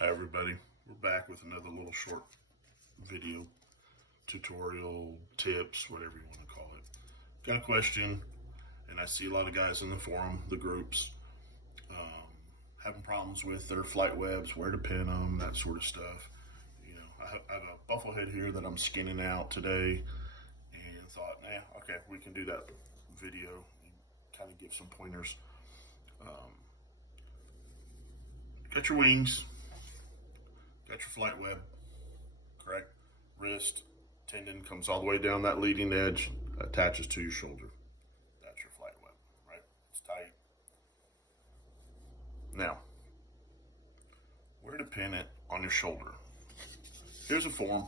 Hi everybody, we're back with another little short video, tutorial, tips, whatever you want to call it. Got a question, and I see a lot of guys in the forum, the groups, having problems with their flight webs, where to pin them, that sort of stuff. You know, I have a buffalo head here that I'm skinning out today, and thought, okay, we can do that video and kind of give some pointers. Got your wings. Got your flight web, correct? Wrist, tendon comes all the way down that leading edge, attaches to your shoulder. That's your flight web, right? It's tight. Now, where to pin it on your shoulder? Here's a form.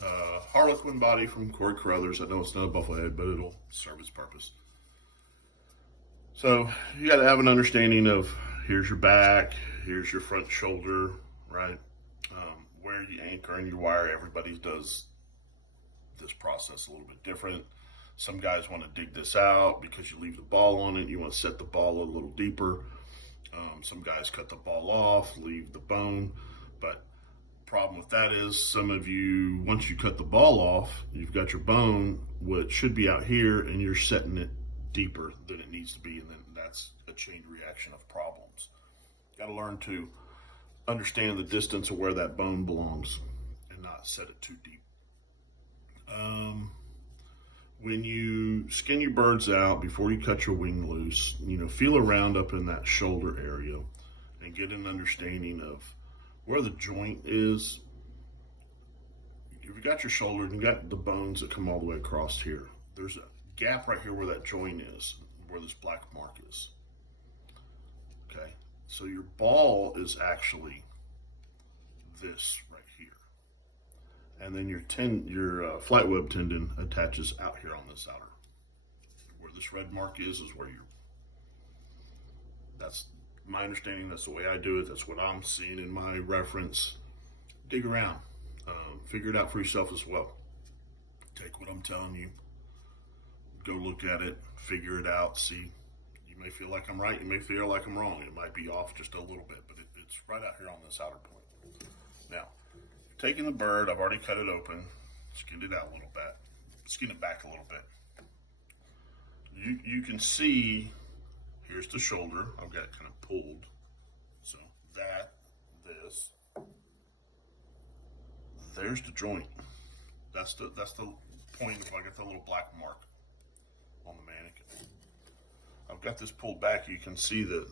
Harlequin body from Corey Carruthers. I know it's not a buffalo head, but it'll serve its purpose. So you got to have an understanding of here's your back, here's your front shoulder, right? Where you anchor in your wire, everybody does this process a little bit different. Some guys want to dig this out because you leave the ball on it. You want to set the ball a little deeper. Some guys cut the ball off, leave the bone. But the problem with that is some of you, once you cut the ball off, you've got your bone, which should be out here, and you're setting it deeper than it needs to be. And then that's a chain reaction of problems. Got to learn to understand the distance of where that bone belongs and not set it too deep. When you skin your birds out before you cut your wing loose, feel around up in that shoulder area and get an understanding of where the joint is. If you got your shoulder and you got the bones that come all the way across here, there's a gap right here where that joint is, where this black mark is. Okay. So your ball is actually this right here. And then your flight web tendon attaches out here on this outer. Where this red mark is where that's my understanding, that's the way I do it, that's what I'm seeing in my reference. Dig around. Figure it out for yourself as well. Take what I'm telling you, go look at it, figure it out, see. You may feel like I'm right, you may feel like I'm wrong. It might be off just a little bit, but it's right out here on this outer point. Now, taking the bird, I've already cut it open, skinned it out a little bit, skinned it back a little bit. You can see, here's the shoulder, I've got it kind of pulled. So this, there's the joint. That's the point if I get the little black mark on the mannequin. I've got this pulled back, you can see the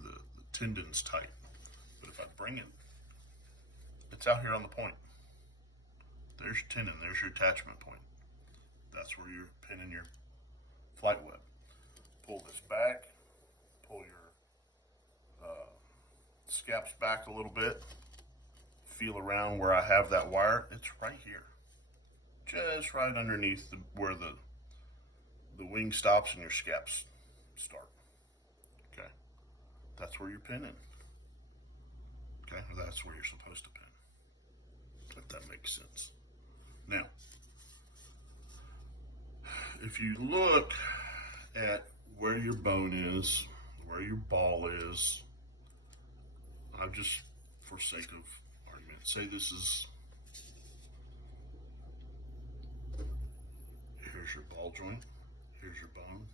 tendon's tight. But if I bring it, it's out here on the point. There's your tendon, there's your attachment point. That's where you're pinning your flight web. Pull this back, pull your scaps back a little bit. Feel around where I have that wire. It's right here. Just right underneath where the wing stops and your scaps start. Okay, that's where you're pinning. Okay, or that's where you're supposed to pin, if that makes sense. Now, if you look at where your bone is, where your ball is, I've just, for sake of argument, say this is, here's your ball joint, here's your bone,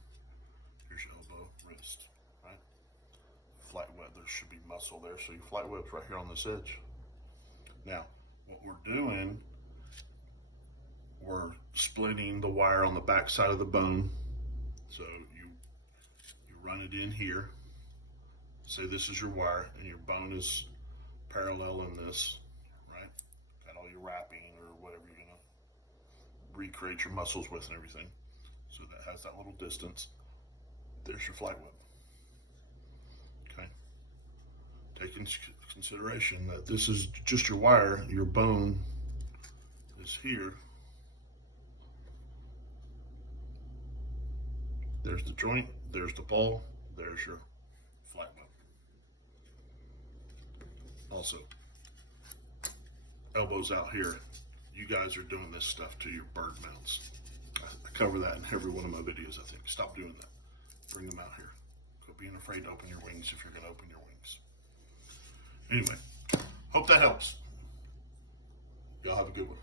here's your elbow, wrist, right? Flight web, there should be muscle there, so your flight web's right here on this edge. Now, what we're doing, we're splitting the wire on the back side of the bone. So you run it in here. Say this is your wire, and your bone is parallel in this, right? Got all your wrapping or whatever you're gonna recreate your muscles with and everything. So that has that little distance. There's your flight web. Okay. Take into consideration that this is just your wire. Your bone is here. There's the joint, there's the ball, there's your flight web. Also, elbows out here. You guys are doing this stuff to your bird mounts. I cover that in every one of my videos, I think. Stop doing that. Bring them out here. Quit being afraid to open your wings if you're going to open your wings. Anyway, hope Hope that helps. Y'all have a good one.